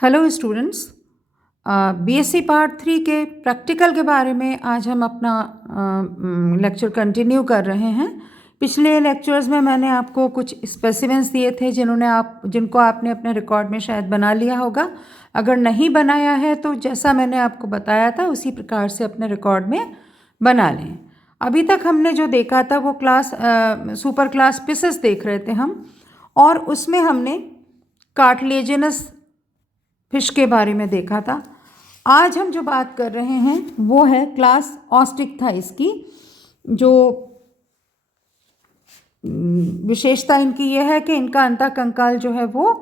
Hello students. BSc part 3 के practical के बारे में आज हम अपना लेक्चर कंटिन्यू कर रहे हैं। पिछले लेक्चर्स में मैंने आपको कुछ स्पेसिमेंस दिए थे जिनको आपने अपने रिकॉर्ड में शायद बना लिया होगा। अगर नहीं बनाया है तो जैसा मैंने आपको बताया था उसी प्रकार से अपने रिकॉर्ड में बना लें। अभी तक हमने जो देखा था वो सुपर क्लास पिसेस देख रहे थे हम, और उसमें हमने कार्टिलेजिनस फिश के बारे में देखा था। आज हम जो बात कर रहे हैं वो है क्लास ऑस्टिकथाइस की। जो विशेषता इनकी यह है कि इनका अंतःकंकाल जो है वो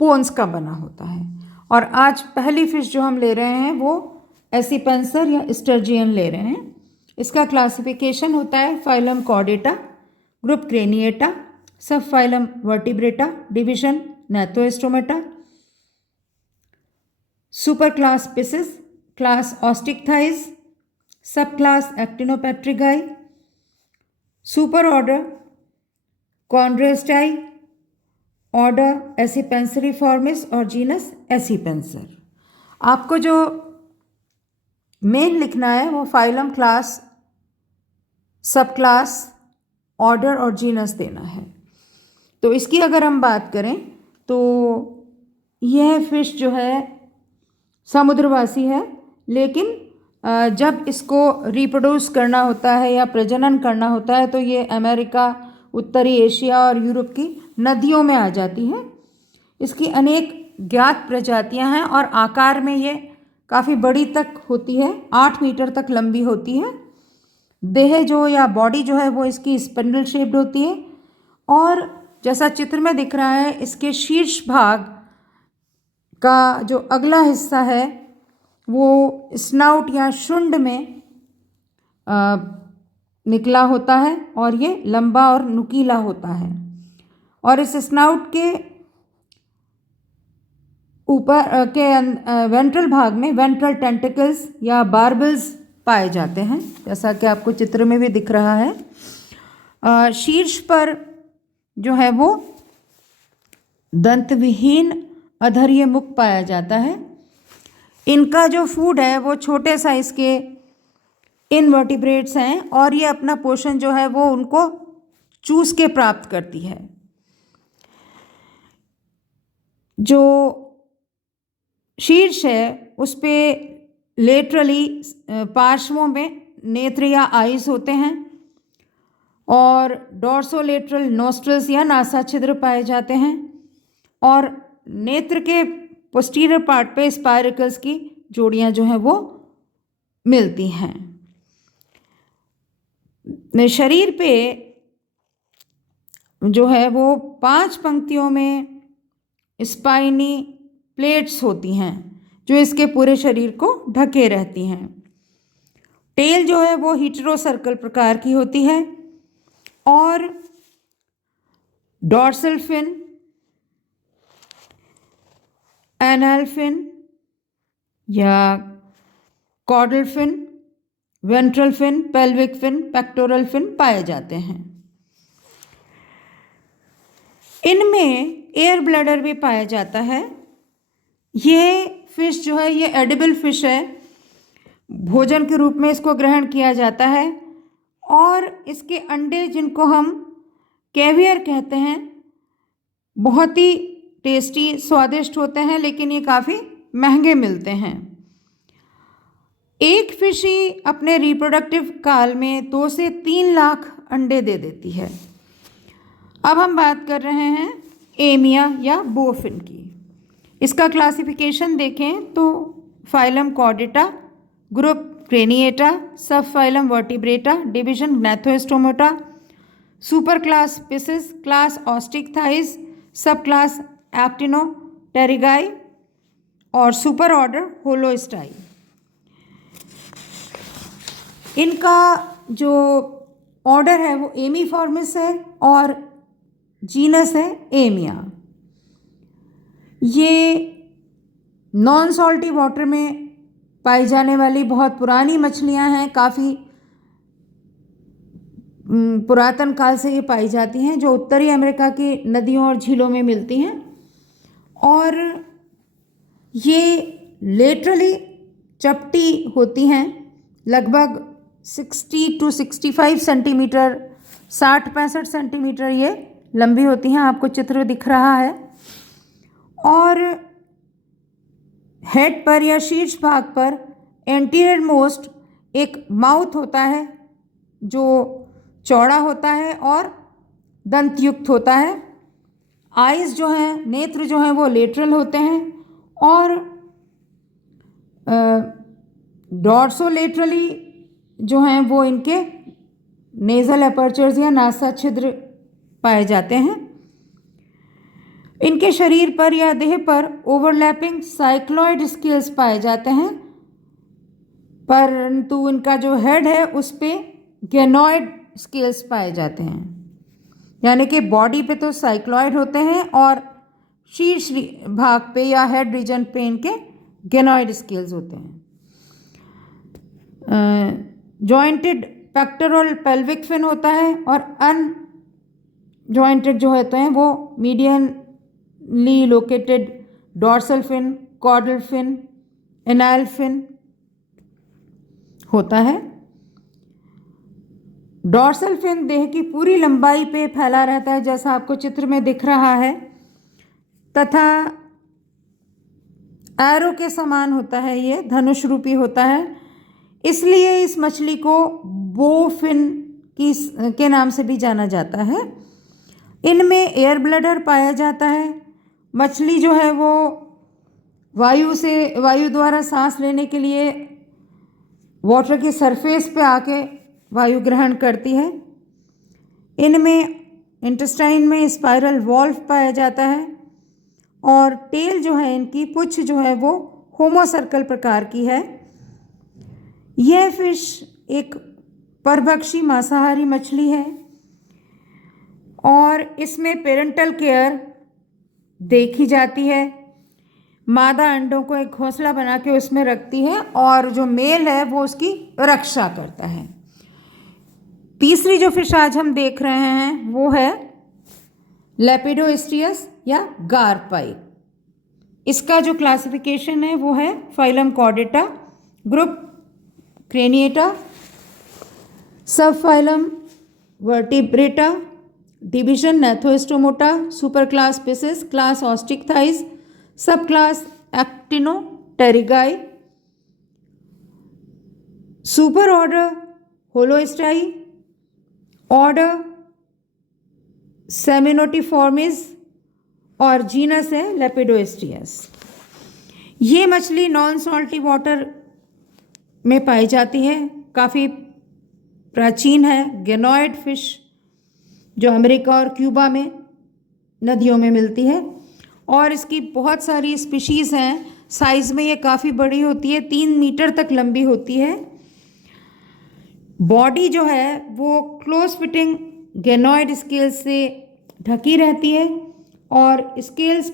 पोन्स का बना होता है। और आज पहली फिश जो हम ले रहे हैं वो एसिपेंसर या स्टर्जियन ले रहे हैं। इसका क्लासिफिकेशन होता है phylum Chordata, group Craniata, sub phylum Vertebrata, division Gnathostomata, super class Pisces, class Osteichthyes, sub class Actinopterygii, super order Chondrostei, order Acipenseriformes और जीनस एसिपेंसर। आपको जो मेन लिखना है वो phylum, class, sub class, order और genus देना है। तो इसकी अगर हम बात करें तो यह फिश जो है समुद्रवासी है, लेकिन जब इसको रिप्रोड्यूस करना होता है या प्रजनन करना होता है तो ये अमेरिका, उत्तरी एशिया और यूरोप की नदियों में आ जाती है। इसकी अनेक ज्ञात प्रजातियां हैं और आकार में ये काफ़ी बड़ी तक होती है, 8 मीटर तक लंबी होती है। देह जो या बॉडी जो है वो इसकी स्पिंडल शेप्ड होती है, और जैसा चित्र में दिख रहा है इसके शीर्ष भाग का जो अगला हिस्सा है वो स्नाउट या शुंड में निकला होता है और ये लंबा और नुकीला होता है। और इस स्नाउट के ऊपर के वेंट्रल भाग में वेंट्रल टेंटिकल्स या बार्बल्स पाए जाते हैं, जैसा कि आपको चित्र में भी दिख रहा है। शीर्ष पर जो है वो दंतविहीन अधर्य मुख पाया जाता है। इनका जो फूड है वो छोटे साइज के इनवर्टिब्रेट्स हैं, और ये अपना पोषण जो है वो उनको चूस के प्राप्त करती है। जो शीर्ष है उस पे लेटरली पार्श्वों में नेत्र या आइज होते हैं, और डॉर्सोलेटरल नोस्ट्रल्स या नासा छिद्र पाए जाते हैं, और नेत्र के पोस्टीरियर पार्ट पे स्पाइरिकल्स की जोड़ियां जो हैं वो मिलती हैं। शरीर पे जो है वो 5 पंक्तियों में स्पाइनी प्लेट्स होती हैं जो इसके पूरे शरीर को ढके रहती हैं। टेल जो है वो हीटेरो सर्कल प्रकार की होती है, और डॉर्सल फिन, एनल फिन या caudal fin, ventral fin, pelvic fin, pectoral fin पाए जाते हैं। इनमें एयर ब्लैडर भी पाया जाता है। ये फिश जो है ये एडिबल फिश है, भोजन के रूप में इसको ग्रहण किया जाता है, और इसके अंडे जिनको हम कैवियर कहते हैं बहुत ही टेस्टी स्वादिष्ट होते हैं, लेकिन ये काफ़ी महंगे मिलते हैं। एक फिश ही अपने रिप्रोडक्टिव काल में 2 से 3 लाख अंडे दे देती है। अब हम बात कर रहे हैं एमिया या बोफिन की। इसका क्लासिफिकेशन देखें तो phylum Chordata, group Craniata, sub phylum Vertebrata, division Gnathostomata, super class Pisces, class Osteichthyes, sub class एक्टिनोप्टेरिगाई और सुपर ऑर्डर होलोस्टाई। इनका जो ऑर्डर है वो एमीफॉर्मिस है और जीनस है एमिया। ये नॉन सॉल्टी वाटर में पाई जाने वाली बहुत पुरानी मछलियां हैं, काफ़ी पुरातन काल से ये पाई जाती हैं, जो उत्तरी अमेरिका की नदियों और झीलों में मिलती हैं। और ये लेटरली चपटी होती हैं, लगभग 60 to 65 सेंटीमीटर, 60-65 सेंटीमीटर ये लंबी होती हैं। आपको चित्र दिख रहा है। और हेड पर या शीर्ष भाग पर एंटीरियर मोस्ट एक माउथ होता है जो चौड़ा होता है और दंतयुक्त होता है। आइज़ जो हैं, नेत्र जो हैं, वो लेटरल होते हैं और डॉर्सोलेटरली जो हैं वो इनके नेज़ल अपर्चर्स या नासा छिद्र पाए जाते हैं। इनके शरीर पर या देह पर ओवरलैपिंग साइक्लॉइड स्केल्स पाए जाते हैं, परंतु इनका जो हेड है उस पे गेनॉइड स्केल्स पाए जाते हैं। यानी कि बॉडी पे तो साइक्लॉइड होते हैं और शीर्ष भाग पे या हेड रीजन पे इनके गेनॉइड स्केल्स होते हैं। जॉइंटेड पेक्टोरल पेल्विक फिन होता है और अनजॉइंटेड जो होते हैं वो medianly located dorsal fin, caudal fin, anal fin होता है। डॉर्सल फिन देह की पूरी लंबाई पे फैला रहता है, जैसा आपको चित्र में दिख रहा है, तथा एरो के समान होता है, ये धनुष रूपी होता है। इसलिए इस मछली को बो फिन के नाम से भी जाना जाता है। इनमें एयर ब्लैडर पाया जाता है। मछली जो है वो वायु द्वारा सांस लेने के लिए वाटर की सरफेस पे आके वायु ग्रहण करती है। इनमें इंटेस्टाइन में स्पाइरल वॉल्व पाया जाता है और टेल जो है, इनकी पुछ जो है वो होमोसर्कल प्रकार की है। यह फिश एक परभक्षी मांसाहारी मछली है और इसमें पेरेंटल केयर देखी जाती है। मादा अंडों को एक घोंसला बना के उसमें रखती है और जो मेल है वो उसकी रक्षा करता है। तीसरी जो फिश आज हम देख रहे हैं वो है लेपिडोस्ट्रियस या गारपाइक। इसका जो क्लासिफिकेशन है वो है phylum Chordata, group Craniata, sub phylum Vertebrata, division Gnathostomata, super class species, class Osteichthyes, sub class Actinopterygii, super order Holostei, order Semionotiformes और जीनस है लेपिडोस्ट्रियस। ये मछली नॉन सॉल्टी वाटर में पाई जाती है, काफ़ी प्राचीन है। गेनॉइड फिश जो अमेरिका और क्यूबा में नदियों में मिलती है और इसकी बहुत सारी स्पीशीज़ हैं। साइज़ में ये काफ़ी बड़ी होती है, 3 मीटर तक लंबी होती है। बॉडी जो है वो क्लोज फिटिंग गेनॉइड स्केल्स से ढकी रहती है और स्केल्स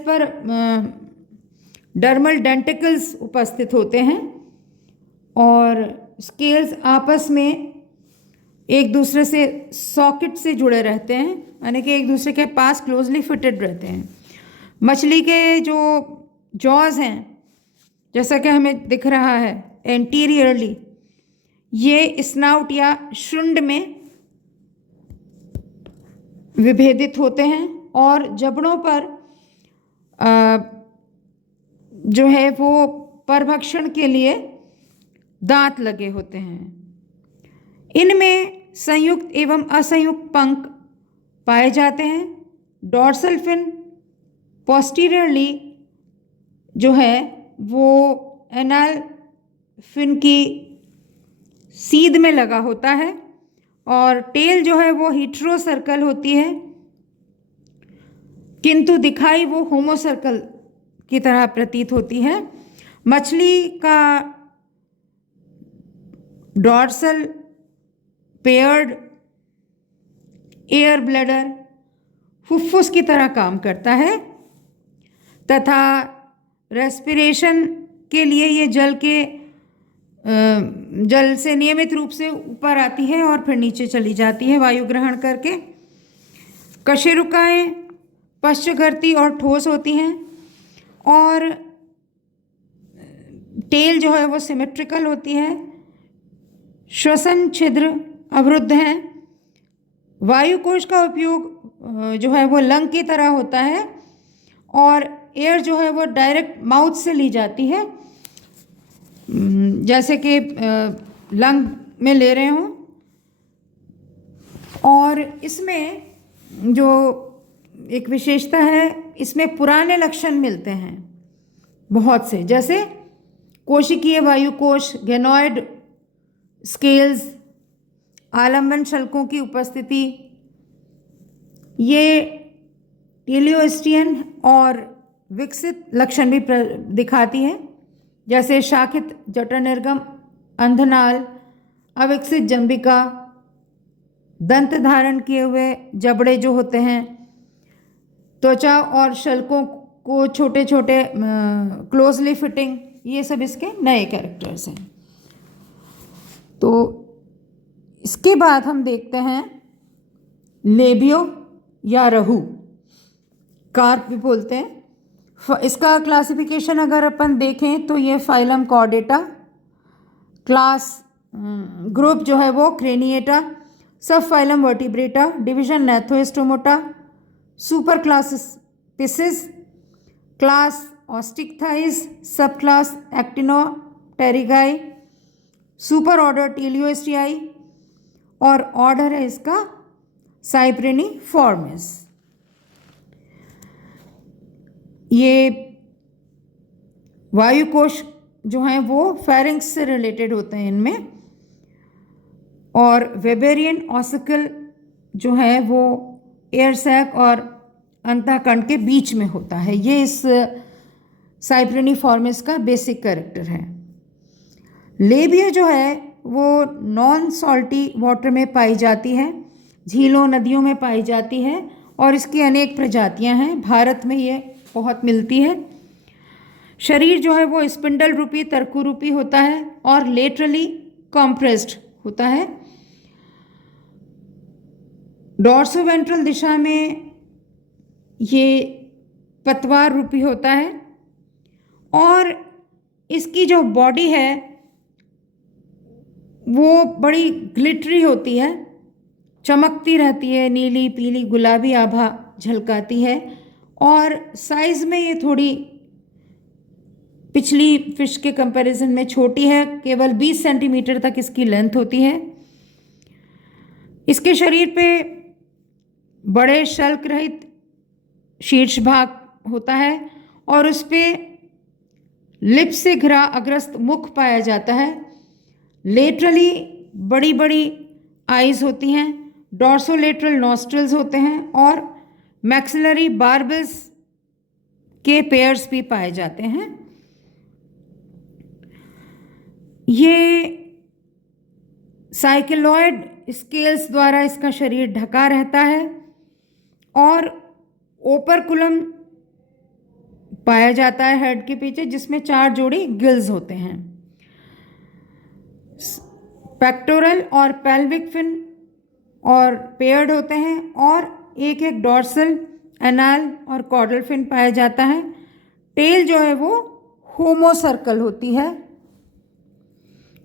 पर डर्मल डेंटिकल्स उपस्थित होते हैं और स्केल्स आपस में एक दूसरे से सॉकेट से जुड़े रहते हैं, यानी कि एक दूसरे के पास क्लोजली फिटेड रहते हैं। मछली के जो जॉज हैं, जैसा कि हमें दिख रहा है एंटीरियरली, ये स्नाउट या शुंड में विभेदित होते हैं और जबड़ों पर जो है वो परभक्षण के लिए दांत लगे होते हैं। इनमें संयुक्त एवं असंयुक्त पंख पाए जाते हैं। डॉर्सल फिन पोस्टीरियरली जो है वो एनाल फिन की सीध में लगा होता है और टेल जो है वो हीट्रो सर्कल होती है, किंतु दिखाई वो होमो सर्कल की तरह प्रतीत होती है। मछली का डॉर्सल पेयर्ड एयर ब्लैडर फुफ्फुस की तरह काम करता है तथा रेस्पिरेशन के लिए ये जल से नियमित रूप से ऊपर आती है और फिर नीचे चली जाती है वायु ग्रहण करके। कशेरुकाएँ पश्चगर्ती और ठोस होती हैं और टेल जो है वो सिमेट्रिकल होती है। श्वसन छिद्र अवरुद्ध हैं। वायुकोश का उपयोग जो है वो लंग की तरह होता है और एयर जो है वो डायरेक्ट माउथ से ली जाती है, जैसे कि लंग में ले रहे हों। और इसमें जो एक विशेषता है, इसमें पुराने लक्षण मिलते हैं बहुत से, जैसे कोशिकीय वायुकोश, गेनोइड स्केल्स, आलंबन शल्कों की उपस्थिति, ये टेलियोस्टियन और विकसित लक्षण भी दिखाती है, जैसे शाखित जठर निर्गम, अंधनाल, अविकसित जंबिका, दंत धारण किए हुए जबड़े जो होते हैं, त्वचा और शल्कों को छोटे छोटे क्लोजली फिटिंग, ये सब इसके नए कैरेक्टर्स हैं। तो इसके बाद हम देखते हैं लेबियो या रहू, कार्प भी बोलते हैं। इसका क्लासिफिकेशन अगर अपन देखें तो ये फाइलम कॉर्डेटा, क्लास ग्रुप जो है वो Craniata, sub phylum Vertebrata, division Gnathostomata, super class Pisces, class Osteichthyes, sub class Actinopterygii, super order Teleostei और ऑर्डर है इसका साइप्रेनिफॉर्मिस। ये वायुकोश जो हैं वो फेरिंक्स से रिलेटेड होते हैं इनमें, और वेबेरियन ऑसिकल जो है वो एयर सैक और अंतःकंठ के बीच में होता है। ये इस साइप्रेनिफॉर्मिस का बेसिक कैरेक्टर है। लेबिया जो है वो नॉन सॉल्टी वाटर में पाई जाती है, झीलों नदियों में पाई जाती है और इसकी अनेक प्रजातियां हैं। भारत में ये बहुत मिलती है। शरीर जो है वो स्पिंडल रूपी, तरकू रूपी होता है और लेटरली कॉम्प्रेस्ड होता है। डॉर्सोवेंट्रल दिशा में ये पतवार रूपी होता है और इसकी जो बॉडी है वो बड़ी ग्लिटरी होती है, चमकती रहती है, नीली पीली गुलाबी आभा झलकाती है और साइज़ में ये थोड़ी पिछली फिश के कंपैरिजन में छोटी है। केवल 20 सेंटीमीटर तक इसकी लेंथ होती है। इसके शरीर पे बड़े शल्क रहित शीर्ष भाग होता है और उस पर लिप से घिरा अग्रस्त मुख पाया जाता है। लेटरली बड़ी बड़ी आइज़ होती हैं, डॉर्सोलेटरल नॉस्ट्रल्स होते हैं और मैक्सिलरी बार्बल्स के पेयर्स भी पाए जाते हैं। ये साइक्लोइड स्केल्स द्वारा इसका शरीर ढका रहता है और ओपरकुलम पाया जाता है हेड के पीछे, जिसमें 4 जोड़ी गिल्स होते हैं। पेक्टोरल और पेल्विक फिन और पेयर्ड होते हैं और एक एक डॉर्सल, एनाल और कॉर्डल फिन पाया जाता है। टेल जो है वो होमो सर्कल होती है,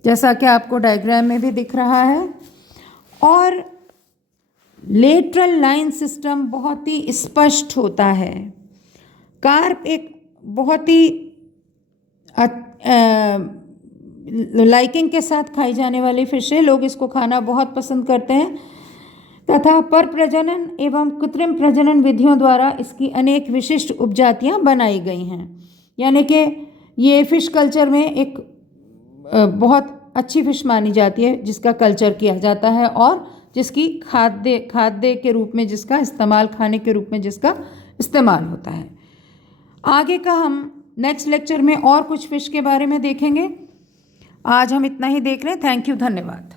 जैसा कि आपको डायग्राम में भी दिख रहा है। और लेटरल लाइन सिस्टम बहुत ही स्पष्ट होता है। कार्प एक बहुत ही लाइकिंग के साथ खाई जाने वाली फिश है। लोग इसको खाना बहुत पसंद करते हैं तथा पर प्रजनन एवं कृत्रिम प्रजनन विधियों द्वारा इसकी अनेक विशिष्ट उपजातियां बनाई गई हैं। यानी कि ये फिश कल्चर में एक बहुत अच्छी फिश मानी जाती है, जिसका कल्चर किया जाता है और जिसकी खाद्य के रूप में जिसका इस्तेमाल, खाने के रूप में जिसका इस्तेमाल होता है। आगे का हम नेक्स्ट लेक्चर में और कुछ फिश के बारे में देखेंगे। आज हम इतना ही देख रहे हैं। थैंक यू, धन्यवाद।